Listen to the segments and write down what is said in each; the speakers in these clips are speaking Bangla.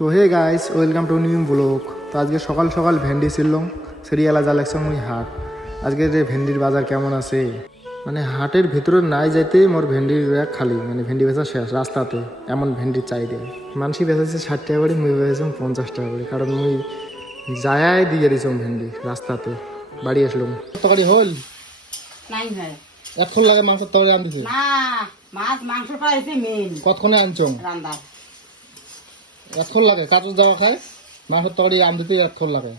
তো hey guys, welcome to new blog. তো আজকে সকাল সকাল ভেন্ডি ছিলাম সিরিয়ালা জালেকসাম ওই হাট। আজকে যে ভেন্ডির বাজার কেমন আছে, মানে হাটের ভিতরে নাই যাইতে মোর ভেন্ডির র্যাক খালি, মানে ভেন্ডি বেচা শেষ রাস্তাতে। এমন ভেন্ডির চাহিদা মানসি বেচাচ্ছে 60 টাকা করে, মুই বেচেছিলাম 50 টাকা করে, কারণ মুই যায়াই দিয়ে দিয়েছিলাম ভেন্ডি রাস্তাতে। বাড়ি আসলাম। তরকারি হল নাই হয় এখন লাগে মাছের তরকারি আনতেছে না, মাছ মাংসটা হইছে মেন কতক্ষণে আনছম রান্না। এখন লাগে কাঁচুর যাওয়া খায়, মাছের তরকারি আনতে এখন লাগে।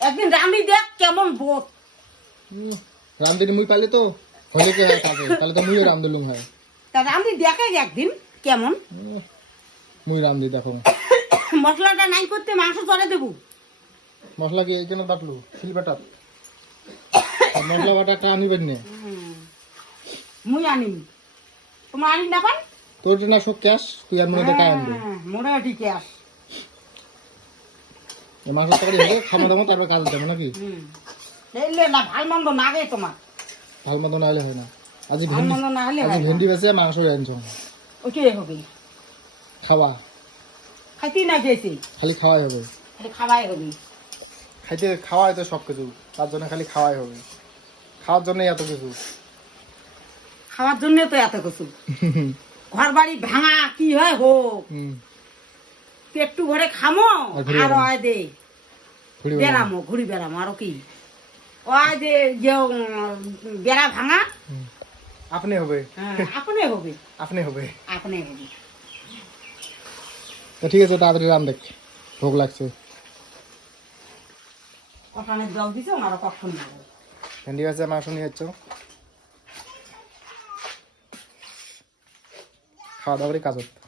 একদিন রান্দি দেখ কেমন বোধ। রামদিন মুই পাইলে তো হলে কি হয় কাজে, তাহলে তো মুইও রাম দিলুম হয়। তা রান্দি দেখে একদিন কেমন। মুই রাম দি দেখো। মশলাটা নাই করতে মাংস চলে দেবো। মশলা কি এইখানে বাটলু শিল বাটাত, মশলা বাটাটা আনিবেন না। মুই আনিম, তোমার আনিম না পান তোর না সব ক্যাশ, তুই আর মনে দেখা আনবি। মোড়ে ঠিক আছে। মাছের তরকারি হবে, খামা দামো তারপর কাজ যাবো নাকি। এইলে না ভাল মন্দ না গে তোমার, ভাল মতো না হলে হয় না। আজ ভাল ভেন্ডি, মন্দ না হলে আজ হয় ভেন্ডি বেচে মাংস আনছ ওকে হবে। খাওয়া, খাইতে না গেছি, খালি খাওয়াই হবে। খালি খাওয়াই হবে। খাইতে খাওয়াই তো সব কিছু, তার জন্য খালি খাওয়াই হবে। খাওয়ার জন্যই এত কিছু। খাওয়ার জন্য তো এত কিছু। ঘর বাড়ি ভাঙা কি হয় হোক, পেট্টু ভরে খামো আর ওই দে বেড়ামো, ঘুরি বেড়ামো। আরো কি ওই যে বেড়া ভাঙা আপনি হবে, আপনি হবে, আপনি হবে, আপনি হবে। তো ঠিক আছে, তাড়াতাড়ি রাম দেখ, ভোগ লাগছে। ওখানে জল দিছে ওনারা কখন না ভেন্ডি বেচে মাংস নিয়ে যাচ্ছ, খাওয়া দাওয়া করে কাজ হচ্ছে।